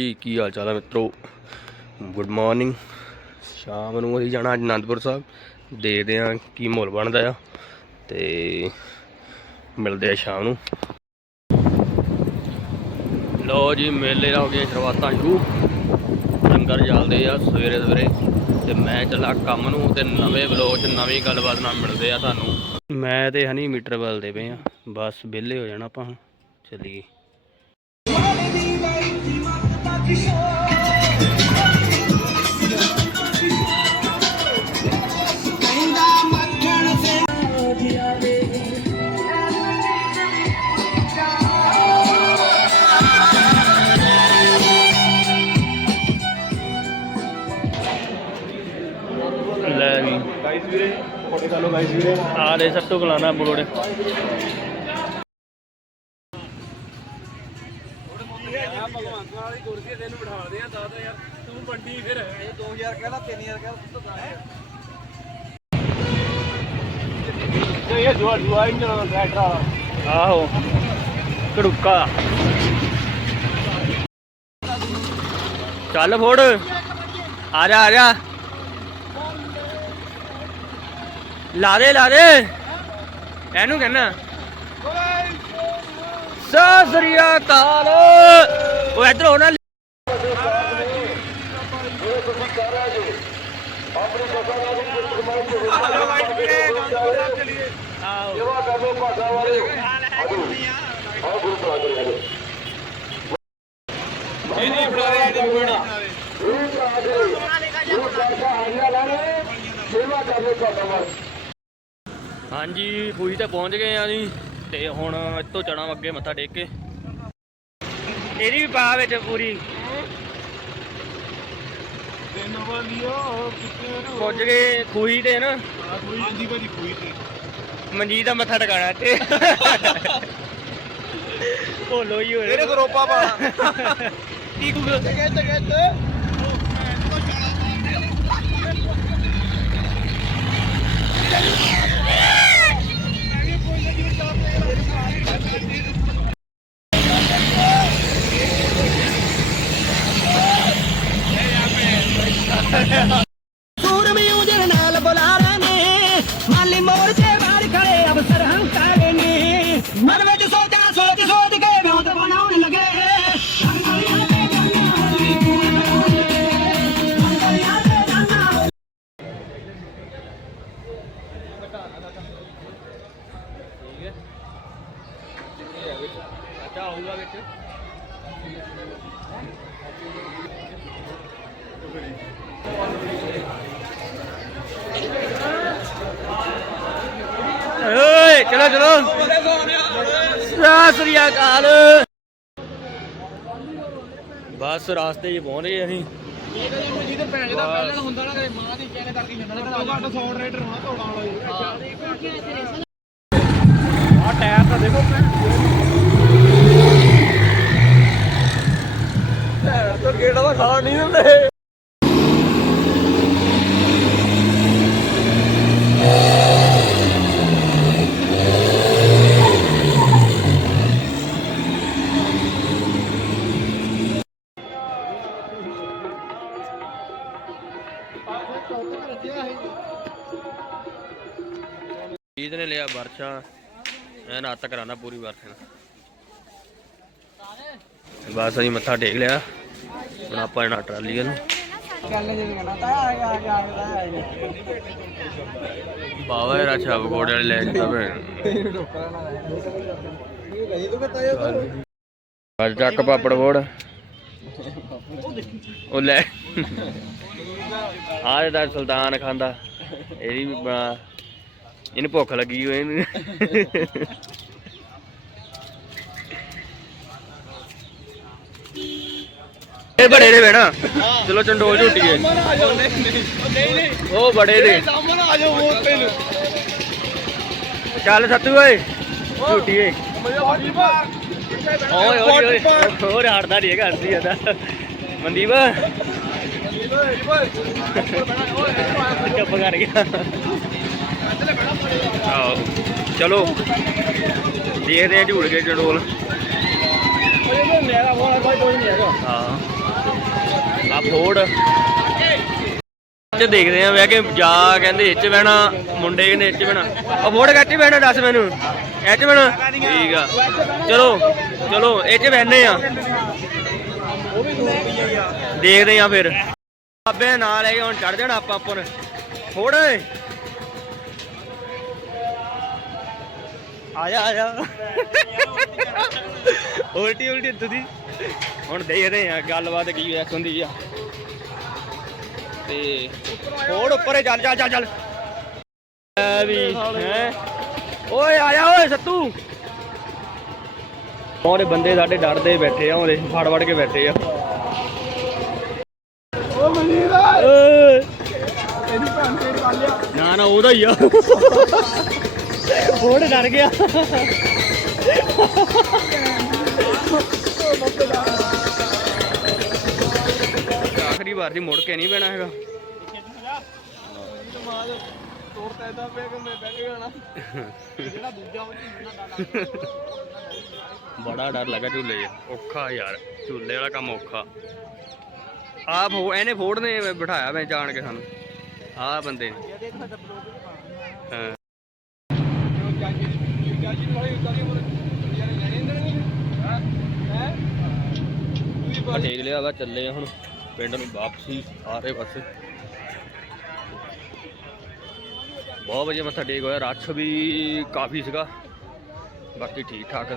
ਜੀ, ਕੀ ਹਾਲ ਚਾਲ ਹੈ ਮਿੱਤਰੋ? ਗੁੱਡ ਮਾਰਨਿੰਗ ਸ਼ਾਮ ਨੂੰ ਅਸੀਂ ਜਾਣਾ ਅਨੰਦਪੁਰ ਸਾਹਿਬ। ਦੇਖਦੇ ਹਾਂ ਕੀ ਮਾਹੌਲ ਬਣਦਾ ਆ ਤੇ ਮਿਲਦੇ ਆ ਸ਼ਾਮ ਨੂੰ। ਲੋ ਜੀ, ਮੇਲੇ ਦਾ ਹੋ ਗਈਆਂ ਸ਼ੁਰੂਆਤਾਂ ਸ਼ੁਰੂ। ਲੰਗਰ ਚੱਲਦੇ ਆ ਸਵੇਰੇ ਸਵੇਰੇ। ਤੇ ਮੈਂ ਚੱਲਾ ਕੰਮ ਨੂੰ ਤੇ ਨਵੇਂ ਵਲੋਗ 'ਚ ਨਵੀਂ ਗੱਲਬਾਤ ਨਾਲ ਮਿਲਦੇ ਆ ਤੁਹਾਨੂੰ। ਮੈਂ ਤੇ ਹਨੀ ਮੀਟਰ ਬਦਲਦੇ ਪਏ ਆ। ਬਸ ਵਿਹਲੇ ਹੋ ਜਾਣਾ ਆਪਾਂ ਹੁਣ। ਚੱਲੀਏ। ਲੈ ਵੀ। ਗਾਈਸ ਵੀਰੇ ਫੋਟੋ ਲਓ ਗਾਈਸ ਵੀਰੇ। ਆ ਦੇ ਸਭ ਤੋਂ ਗਲਾਣਾ ਬੋੜ ਭਗਵੰਤ ਵਾਲੀ ਕੁਰਸੀ ਤੈਨੂੰ ਬਿਠਾਉਂਦੇ ਆ ਦਾਦਾ ਯਾਰ। ਤੂੰ ਵੱਡੀ ਫਿਰ। ਇਹ 2000 ਕਹਿਲਾ 3000 ਕਹਿਲਾ ਇਹ ਇਹ ਜੁਆ ਜੁਆ ਇੰਜਨ ਟਰੈਕਟਰ ਵਾਲਾ ਆਹੋ ਕੜੁੱਕਾ ਚੱਲ ਫੋੜ। ਆ ਜਾ ਆ ਜਾ। ਲਾ ਦੇ ਲਾ ਦੇ। ਇਹਨੂੰ ਕਹਿਣਾ। ਸਤਿ ਸ੍ਰੀ ਅਕਾਲ। ਉਹ ਇਧਰ ਹੋਣਾ ਆਓ ਇਹ ਨਹੀਂ ਬਣਾ ਰਿਹਾ ਇਹ ਨਹੀਂ ਬਣਾ ਹਾਂਜੀ, ਪੂਰੀ ਤੇ ਪਹੁੰਚ ਗਏ ਆ ਜੀ ਤੇ ਹੁਣ ਇੱਥੋਂ ਚੜਾਂ ਅੱਗੇ ਮੱਥਾ ਟੇਕ ਕੇ। ਇਹਦੀ ਵੀ ਪਾ ਵਿੱਚ ਪੂਰੀ। ਤੈਨੂੰ ਵਾਲੀਓ ਕਿਤੇ ਪੁੱਜ ਗਏ ਖੂਹੀ ਤੇ ਨਾ। ਹਾਂਜੀ ਭਾਜੀ ਕੋਈ ਤੇ। ਮਨਜੀਤ ਦਾ ਮੱਥਾ ਟਿਕਾਣਾ ਤੇ ਭੋਲੋ ਹੀ ਹੋਏ। ਇਹਨੇ ਗਰੋਪਾ ਪਾਣਾ ਕੀ ਕੁ ਟਕੇ ਟਕੇ ਸੂਰਮੀ ਉਹਦੇ ਨਾਲ ਬੁਲਾਰਾ ਨੇ। ਮਾਲੀ ਮੋਰਚੇ ਬਾਹਰ ਖੜੇ ਅਫਸਰ ਹੰਕਾਰੇ ਨੇ। ਮਨ ਵਿੱਚ ਸੋਚਾਂ, ਸੋਚ ਸੋਚ ਕੇ ਵਿਉਂਤ ਬਣਾਉਣ ਲੱਗੇ। ਅੱਛਾ, ਆਊਗਾ ਵਿੱਚ। ਓਏ ਚਲੋ ਚਲੋ। ਸ੍ਰੀ ਅਕਾਲ। ਬਸ ਰਾਸਤੇ 'ਚ ਪਹੁੰਚ ਗਏ ਅਸੀਂ। ਜਿਹਦੇ ਭੈਣ ਦਾ ਪਹਿਲਾਂ ਹੁੰਦਾ ਨਾ ਕਦੇ ਮਾਂ ਦੀ ਕਹਿਣੇ ਕਰਕੇ ਜਾਂਦਾ ਨਾ ਘੱਟ 100 ਰੇਟਰ ਹੋਣਾ ਧੋੜਾ ਵਾਲਾ ਆ ਟਾਇਰ ਤਾਂ ਦੇਖੋ ਟਾਇਰ ਤਾਂ ਗੇੜਾ ਦਾ ਖਾਣ ਨਹੀਂ ਦਿੰਦੇ। ਜੀਤ ਨੇ ਲਿਆ ਵਰਸ਼ਾ। ਮੈਂ ਨਾਤ ਕਰਾਣਾ ਪੂਰੀ ਵਰਸ਼ਾ ਬਸ ਅਸੀਂ ਮੱਥਾ ਟੇਕ ਲਿਆ। ਹੁਣ ਆਪਾਂ ਇਹਨਾਂ ਟਰਾਲੀ ਨੂੰ ਬਾਵਾ ਯਾਰ ਅੱਛਾ ਪਕੌੜੇ ਵਾਲੇ ਲੈ ਜਾਂਦਾ ਭੈਣ। ਚੱਕ ਪਾਪੜ ਫੋੜ ਉਹ ਲੈ। ਆਹ ਇਹਦਾ ਸੁਲਤਾਨ ਖਾਂਦਾ, ਇਹਦੀ ਵੀ ਬਣਾ, ਇਹਨੂੰ ਭੁੱਖ ਲੱਗੀ ਹੋਈ ਇਹਨੂੰ। ਇਹ ਬੜੇ ਦੇ ਵੇਣਾ ਚਲੋ ਚੰਡੋਲ ਝੂਟੀਏ ਨਹੀਂ ਨਹੀਂ ਉਹ ਬੜੇ ਦੇ ਸਾਹਮਣੇ ਆ ਜਾਓ ਉਹ ਤੈਨੂੰ ਚੱਲ ਸੱਤੂ ਓਏ ਝੂਟੀਏ ਮਜ਼ਾ ਓਏ ਓਏ ਓਏ। ਹੋਰ ਹਾਰਦਾ ਨਹੀਂ ਹੈਗਾ ਹੱਸੀ ਜਾਂਦਾ। ਮਨਦੀਪ। ਚੁੱਪ ਕਰ ਗਿਆ ਆਓ ਚਲੋ। ਦੇਖਦੇ ਆ ਝੂੜ ਕੇ ਚੜੋਲ ਹਾਂ। ਆ ਫੋੜ ਚ ਦੇਖਦੇ ਆ ਵੈ ਕਿ ਜਾ ਕਹਿੰਦੇ ਇੱਚ ਬਹਿਣਾ, ਮੁੰਡੇ ਕਹਿੰਦੇ ਇੱਚ ਬਹਿਣਾ। ਆ ਫੋੜ ਕੱਟ ਹੀ ਬਹਿਣਾ, ਦੱਸ ਮੈਨੂੰ। ਇੱਚ ਬਹਿਣਾ? ਠੀਕ ਆ। ਚਲੋ ਚਲੋ ਇੱਚ ਬਹਿਨੇ ਆ। ਦੇਖਦੇ ਆ ਫਿਰ। ਬਾਬੇ ਨਾਲ ਲੈ ਹੁਣ ਚੜ ਜਾਣਾ ਆਪਾਂ ਉੱਪਰ ਫੋੜ ਆ ਜਾ ਆ ਜਾ। ਉਲਟੀ ਉਲਟੀ ਤੁਸੀਂ ਹੁਣ ਦੇਖਦੇ ਆ ਗੱਲਬਾਤ ਕੀ ਐ ਹੁੰਦੀ ਆ। ਤੇ ਹੋਰ ਉੱਪਰ ਚੱਲ ਚੱਲ ਚੱਲ ਚੱਲ। ਵੀ, ਹੈ। ਓਏ, ਆ ਜਾ, ਓਏ, ਸੱਤੂ। ਉਹਦੇ ਬੰਦੇ ਸਾਡੇ ਡਰਦੇ ਬੈਠੇ ਆ ਉਹਦੇ ਫੜ ਫੜ ਕੇ ਬੈਠੇ ਆ ਓ ਮਨੀਰ ਓਏ ਇਹਦੀ ਭੈਣ ਤੇਰੀ ਗੱਲ ਆ ਨਾ ਨਾ ਉਹਦਾ ਹੀ ਆ। ਫੋੜ ਡਰ ਗਿਆ। ਆਖਰੀ ਵਾਰ ਦੀ ਮੁੜ ਕੇ ਨਹੀਂ ਪੈਣਾ ਹੈਗਾ। ਤੋੜਤਾ ਇਦਾਂ ਪਿਆ ਕਿ ਮੈਂ ਬੈਠ ਗਿਆ ਨਾ ਜਿਹੜਾ ਦੂਜਾ ਉਹ ਬੜਾ ਡਰ ਲੱਗਾ ਝੂਲੇ 'ਚ ਔਖਾ ਯਾਰ ਝੂਲੇ ਵਾਲਾ ਕੰਮ ਔਖਾ। ਆਪ ਹੋ ਇਹਨੇ ਫੋੜ ਨੇ ਬਿਠਾਇਆ ਮੈਂ ਜਾਣ ਕੇ ਸਾਨੂੰ। ਆਹ ਬੰਦੇ ਨੇ। ਹਾਂ। ਆ ਟੇਕ ਲਿਆ ਵਾ, ਚੱਲੇ ਆ ਹੁਣ। ਪਿੰਡ ਨੂੰ ਵਾਪਸੀ ਆ ਰਹੇ ਬਸ ਬਹੁਤ ਵਧੀਆ ਮੱਥਾ ਟੇਕ ਹੋਇਆ ਰੱਛ ਵੀ ਕਾਫੀ ਸੀਗਾ। ਬਾਕੀ ਠੀਕ ਠਾਕ